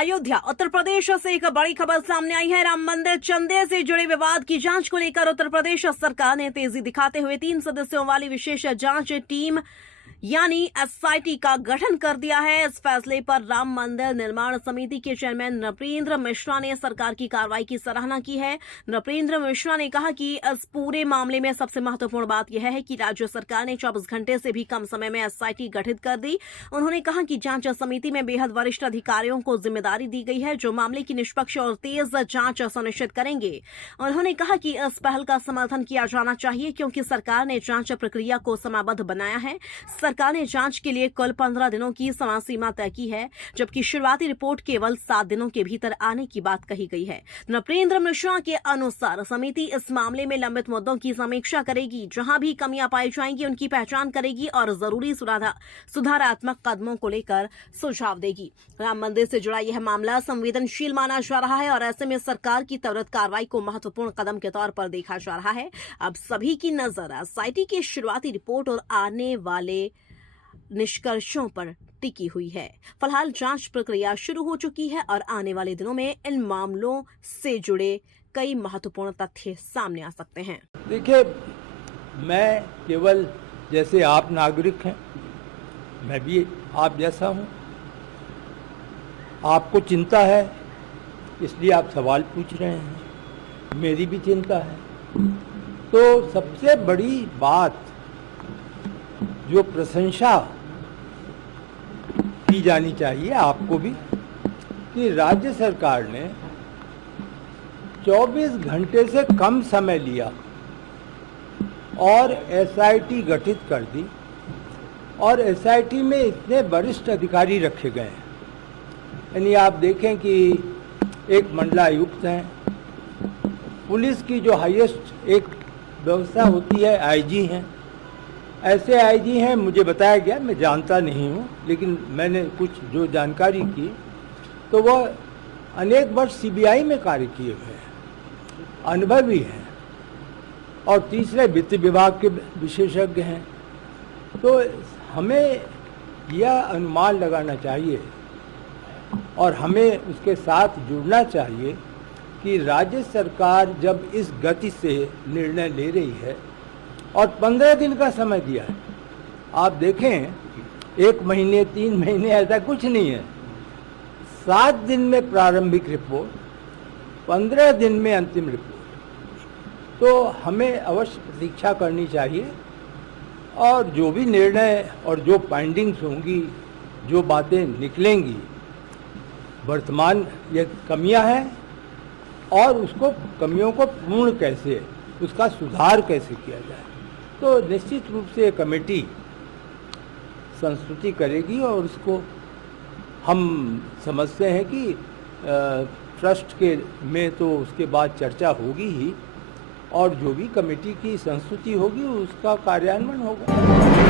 अयोध्या उत्तर प्रदेश से एक बड़ी खबर सामने आई है। राम मंदिर चंदे से जुड़े विवाद की जांच को लेकर उत्तर प्रदेश सरकार ने तेजी दिखाते हुए 3 सदस्यों वाली विशेष जांच टीम यानी एसआईटी का गठन कर दिया है। इस फैसले पर राम मंदिर निर्माण समिति के चेयरमैन नृपेंद्र मिश्रा ने सरकार की कार्रवाई की सराहना की है। नृपेंद्र मिश्रा ने कहा कि इस पूरे मामले में सबसे महत्वपूर्ण बात यह है कि राज्य सरकार ने 24 घंटे से भी कम समय में एसआईटी गठित कर दी। उन्होंने कहा कि जांच समिति में बेहद वरिष्ठ अधिकारियों को जिम्मेदारी दी गई है जो मामले की निष्पक्ष और तेज जांच सुनिश्चित करेंगे। उन्होंने कहा कि इस पहल का समर्थन किया जाना चाहिए क्योंकि सरकार ने जांच प्रक्रिया को समयबद्ध बनाया है। सरकार ने जांच के लिए कुल 15 दिनों की समय सीमा तय की है, जबकि शुरुआती रिपोर्ट केवल 7 दिनों के भीतर आने की बात कही गई है। नृपेंद्र मिश्रा के अनुसार समिति इस मामले में लंबित मुद्दों की समीक्षा करेगी, जहां भी कमियां पाई जाएंगी उनकी पहचान करेगी और जरूरी सुधारात्मक कदमों को लेकर सुझाव देगी। राम मंदिर से जुड़ा यह मामला संवेदनशील माना जा रहा है और ऐसे में सरकार की त्वरित कार्रवाई को महत्वपूर्ण कदम के तौर पर देखा जा रहा है। अब सभी की नजर एसआईटी की शुरुआती रिपोर्ट और आने वाले निष्कर्षों पर टिकी हुई है। फिलहाल जांच प्रक्रिया शुरू हो चुकी है और आने वाले दिनों में इन मामलों से जुड़े कई महत्वपूर्ण तथ्य सामने आ सकते हैं। देखिए, मैं केवल जैसे आप नागरिक हैं, मैं भी आप जैसा हूं। आपको चिंता है इसलिए आप सवाल पूछ रहे हैं, मेरी भी चिंता है। तो सबसे बड़ी बात जो प्रशंसा की जानी चाहिए आपको भी, कि राज्य सरकार ने 24 घंटे से कम समय लिया और एसआईटी गठित कर दी और एसआईटी में इतने वरिष्ठ अधिकारी रखे गए हैं। यानी आप देखें कि एक मंडलायुक्त हैं, पुलिस की जो हाईएस्ट एक व्यवस्था होती है आईजी हैं, ऐसे आईजी हैं। मुझे बताया गया, मैं जानता नहीं हूँ, लेकिन मैंने कुछ जो जानकारी की तो वह अनेक वर्ष सीबीआई में कार्य किए हुए हैं, अनुभवी हैं और तीसरे वित्त विभाग के विशेषज्ञ हैं। तो हमें यह अनुमान लगाना चाहिए और हमें उसके साथ जुड़ना चाहिए कि राज्य सरकार जब इस गति से निर्णय ले रही है और 15 दिन का समय दिया है, आप देखें 1 महीने 3 महीने ऐसा कुछ नहीं है। 7 दिन में प्रारंभिक रिपोर्ट, 15 दिन में अंतिम रिपोर्ट। तो हमें अवश्य प्रतीक्षा करनी चाहिए और जो भी निर्णय और जो फाइंडिंग्स होंगी, जो बातें निकलेंगी, वर्तमान ये कमियां हैं और उसको कमियों को पूर्ण कैसे, उसका सुधार कैसे किया जाए, तो निश्चित रूप से कमेटी संस्तुति करेगी और उसको हम समझते हैं कि ट्रस्ट के में तो उसके बाद चर्चा होगी ही और जो भी कमेटी की संस्तुति होगी उसका कार्यान्वयन होगा।